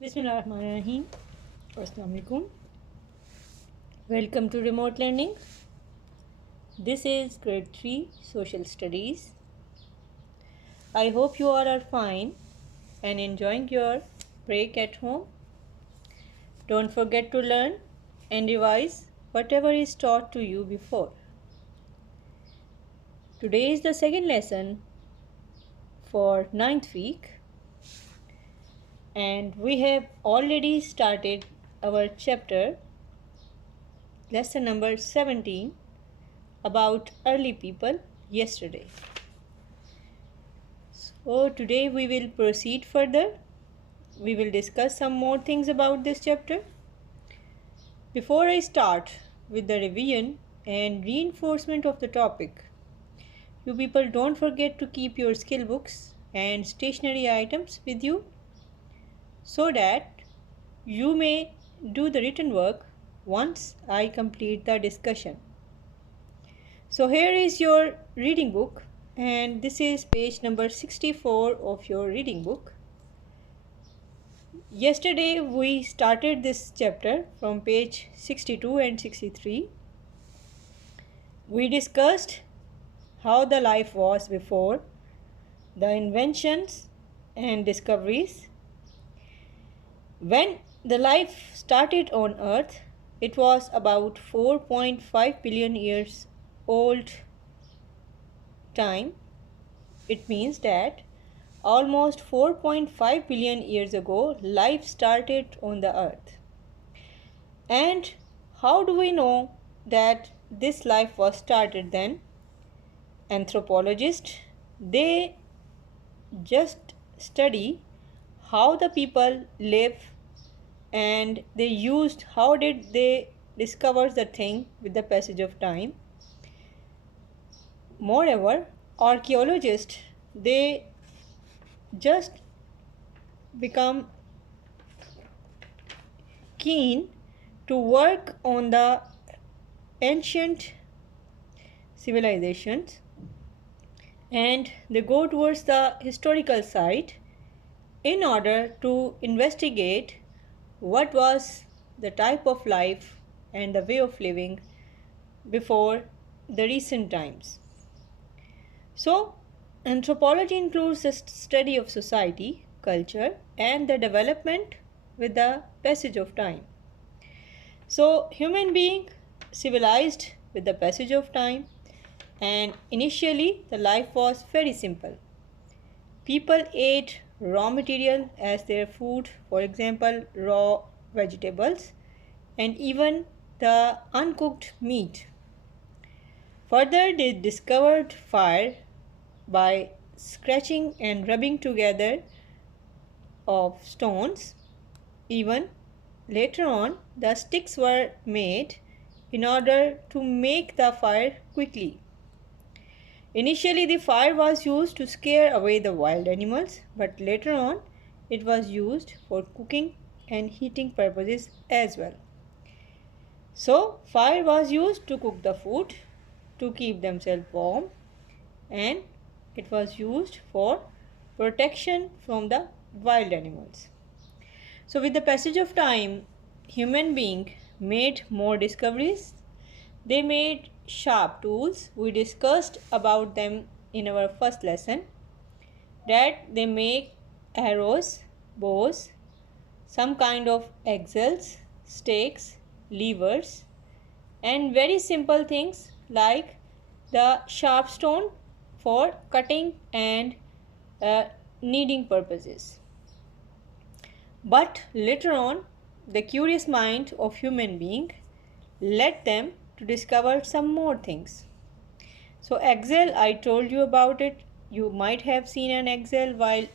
Bismillahirrahmanirrahim. Assalamu alaikum. Welcome to remote learning. This is grade 3 social studies. I hope you all are fine and enjoying your break at home. Don't forget to learn and revise whatever is taught to you before. Today is the second lesson for 9th week and we have already started our chapter lesson number 17 about early people yesterday. So today we will proceed further. We will discuss some more things about this chapter. Before I start with the revision and reinforcement of the topic, you people don't forget to keep your skill books and stationery items with you so that you may do the written work once I complete the discussion. So here is your reading book and this is page number 64 of your reading book. Yesterday we started this chapter from page 62 and 63. We discussed how the life was before the inventions and discoveries. When the life started on Earth, it was about 4.5 billion years old time. It means that almost 4.5 billion years ago, life started on the earth. And how do we know that this life was started then? Anthropologists, they just study how the people live and they used how did they discover the thing with the passage of time. Moreover, archaeologists, they just become keen to work on the ancient civilizations and they go towards the historical site in order to investigate what was the type of life and the way of living before the recent times. So, anthropology includes the study of society, culture, and the development with the passage of time. So, human being civilized with the passage of time, and initially the life was very simple. People ate raw material as their food, for example, raw vegetables, and even the uncooked meat. Further, they discovered fire by scratching and rubbing together of stones. Even later on, the sticks were made in order to make the fire quickly. Initially, the fire was used to scare away the wild animals, but later on, it was used for cooking and heating purposes as well. So, fire was used to cook the food, to keep themselves warm, and it was used for protection from the wild animals. So with the passage of time, human being made more discoveries. They made sharp tools. We discussed about them in our first lesson, that they make arrows, bows, some kind of axles, stakes, levers, and very simple things like the sharp stone for cutting and kneading purposes. But later on, the curious mind of human being led them to discover some more things. So axle, I told you about it. You might have seen an axle while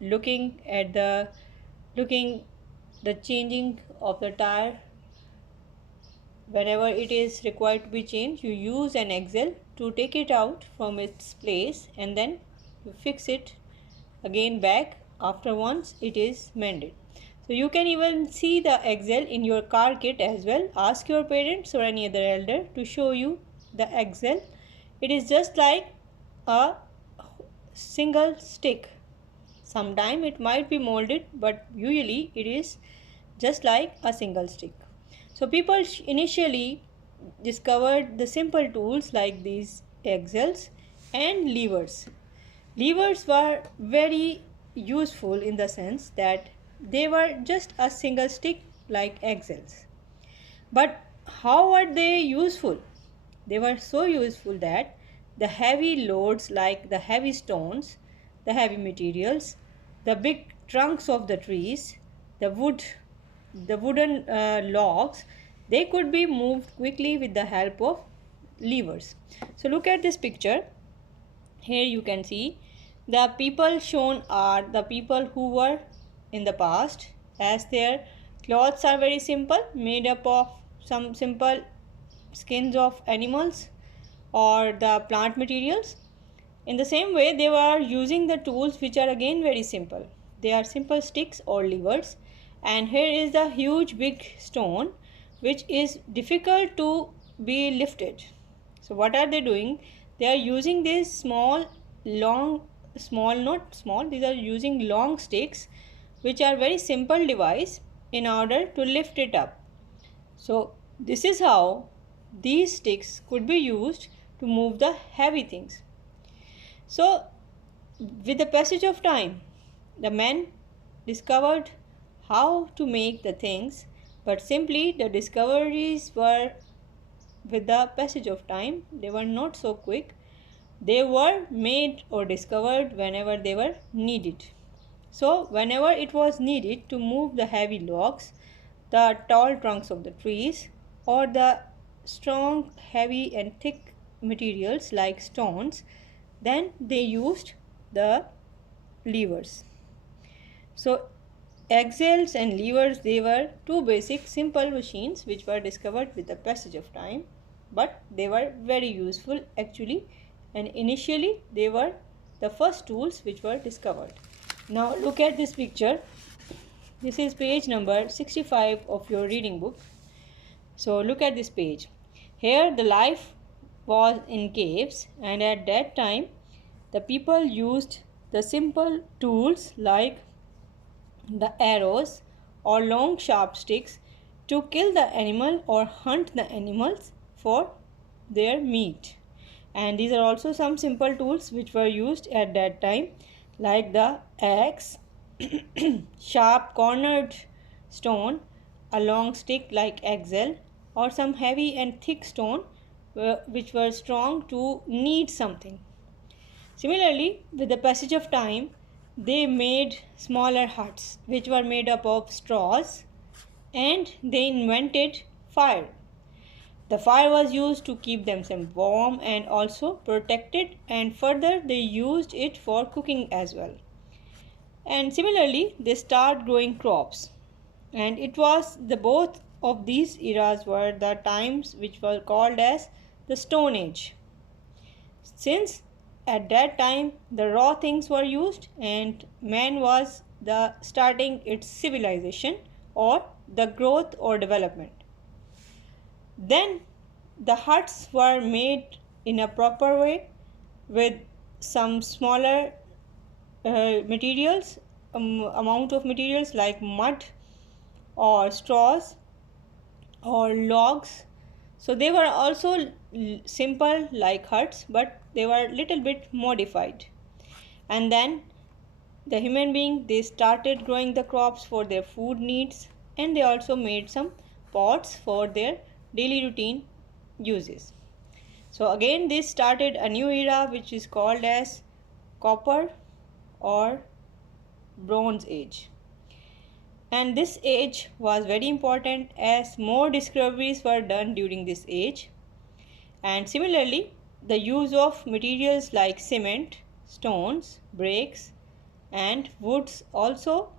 looking at the changing of the tire. Whenever it is required to be changed, you use an axle to take it out from its place and then you fix it again back after once it is mended. So you can even see the axle in your car kit as well. Ask your parents or any other elder to show you the axle. It is just like a single stick, Sometime it might be molded, but usually it is just like a single stick. So people initially discovered the simple tools like these axles and levers. Levers were very useful in the sense that they were just a single stick like axles. But how were they useful? They were so useful that the heavy loads like the heavy stones, the heavy materials, the big trunks of the trees, the wooden logs, they could be moved quickly with the help of levers. So look at this picture. Here you can see the people shown are the people who were in the past, as their clothes are very simple, made up of some simple skins of animals or the plant materials. In the same way, they were using the tools which are again very simple. They are simple sticks or levers. And here is the huge big stone which is difficult to be lifted. So what are they doing? They are using these these are using long sticks which are very simple device in order to lift it up. So this is how these sticks could be used to move the heavy things. So with the passage of time, the men discovered how to make the things, but simply the discoveries were with the passage of time, they were not so quick. They were made or discovered whenever they were needed. So whenever it was needed to move the heavy logs, the tall trunks of the trees, or the strong, heavy and thick materials like stones, then they used the levers. So axles and levers, they were two basic simple machines which were discovered with the passage of time, but they were very useful actually, and initially they were the first tools which were discovered. Now look at this picture. This is page number 65 of your reading book. So look at this page. Here the life was in caves, and at that time the people used the simple tools like the arrows or long sharp sticks to kill the animal or hunt the animals for their meat. And these are also some simple tools which were used at that time, like the axe, sharp cornered stone, a long stick like axle, or some heavy and thick stone which were strong to knead something. Similarly, with the passage of time, they made smaller huts which were made up of straws, and they invented fire. The fire was used to keep themselves warm and also protected, and further they used it for cooking as well. And similarly, they start growing crops. And it was the both of these eras were the times which were called as the Stone Age. Since at that time the raw things were used and man was the starting its civilization or the growth or development. Then the huts were made in a proper way with some smaller amount of materials like mud or straws or logs. So they were also simple like huts, but they were little bit modified. And then the human being, they started growing the crops for their food needs, and they also made some pots for their daily routine uses. So again this started a new era which is called as Copper or Bronze Age. And this age was very important as more discoveries were done during this age. And similarly, the use of materials like cement, stones, bricks and woods also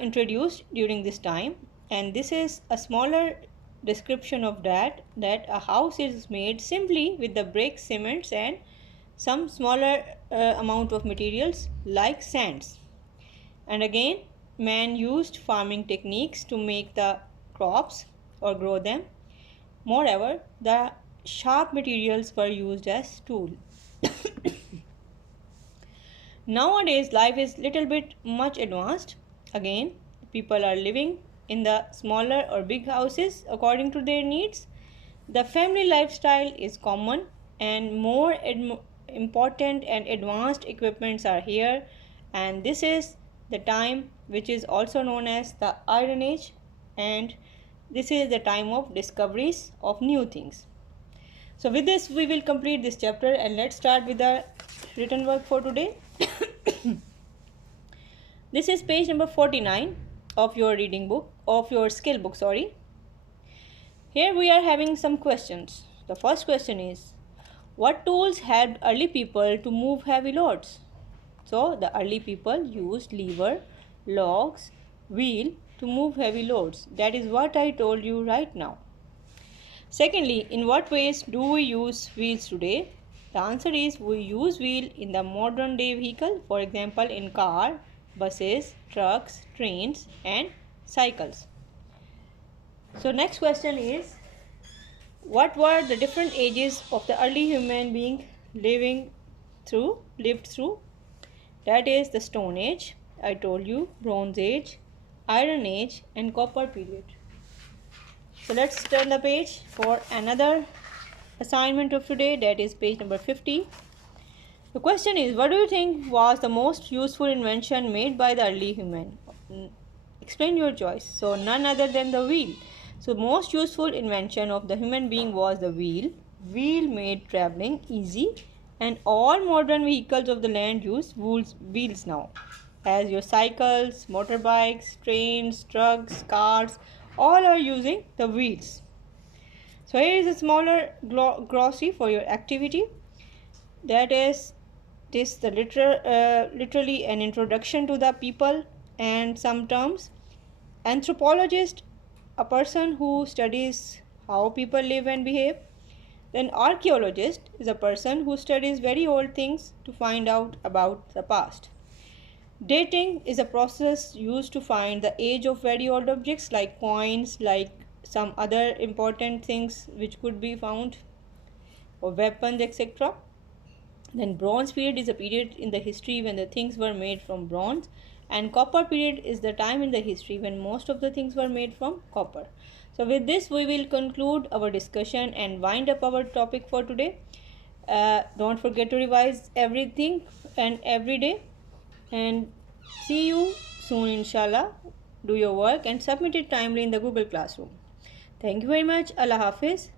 introduced during this time. And this is a smaller description of that a house is made simply with the bricks, cements and some smaller amount of materials like sands. And again, man used farming techniques to make the crops or grow them. Moreover, the sharp materials were used as tool. Nowadays, life is little bit much advanced. Again, people are living in the smaller or big houses according to their needs. The family lifestyle is common, and more important and advanced equipments are here, and this is the time which is also known as the Iron Age, and this is the time of discoveries of new things. So with this we will complete this chapter, and let's start with the written work for today. This is page number 49 of your reading book, of your skill book, sorry. Here we are having some questions. The first question is, what tools helped early people to move heavy loads? So the early people used lever, logs, wheel to move heavy loads. That is what I told you right now. Secondly, in what ways do we use wheels today? The answer is we use wheel in the modern day vehicle, for example in car, buses, trucks, trains and cycles. So next question is, what were the different ages of the early human being lived through? That is the Stone Age, I told you, Bronze Age, Iron Age and Copper period. So let's turn the page for another assignment of today, that is page number 50. The question is, what do you think was the most useful invention made by the early human? Explain your choice. So none other than the wheel. So most useful invention of the human being was the wheel. Wheel made traveling easy, and all modern vehicles of the land use wheels now, as your cycles, motorbikes, trains, trucks, cars, all are using the wheels. So here is a smaller glossary for your activity. That is the literally an introduction to the people and some terms. Anthropologist, a person who studies how people live and behave. Then archaeologist is a person who studies very old things to find out about the past. Dating is a process used to find the age of very old objects like coins, like some other important things which could be found, or weapons, etc. Then Bronze period is a period in the history when the things were made from bronze, and Copper period is the time in the history when most of the things were made from copper. So with this we will conclude our discussion and wind up our topic for today. Don't forget to revise everything and every day, and see you soon inshallah. Do your work and submit it timely in the Google Classroom. Thank you very much. Allah Hafiz.